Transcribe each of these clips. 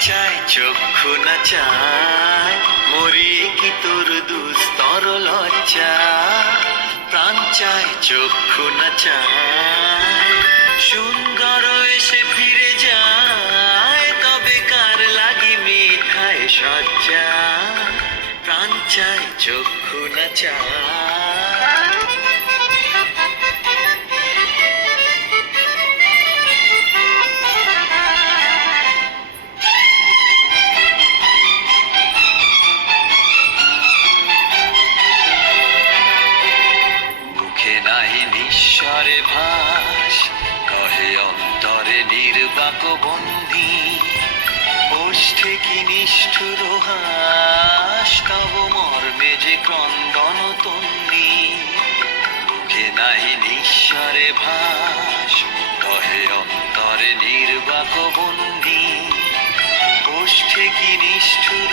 চক্ষু না চায় মরি কি তোর দুস্তর লজ্জা? প্রাণ চাই, চক্ষু না চায় সুন্দর এসে ফিরে যায়, তবে কার লাগি মিঠায় সজ্জা প্রাণ চাই, চক্ষু না চায় নিঃস্বরে ভাস, কহে অন্তরে নির্বাক বন্দি ওষ্ঠে কি নিষ্ঠুর হাস তব মর্মে যে ক্রন্দন তন্নি। মুখে নাহি নিঃস্বরে ভাস, কহে অন্তরে নির্বাক বন্দি ওষ্ঠে কি নিষ্ঠুর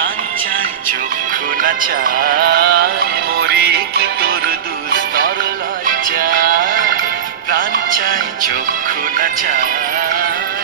প্রাণ চায় চক্ষু না চায়, মরি কি তোর দুস্তর লজ্জা? প্রাণ চায় চক্ষু না চায়।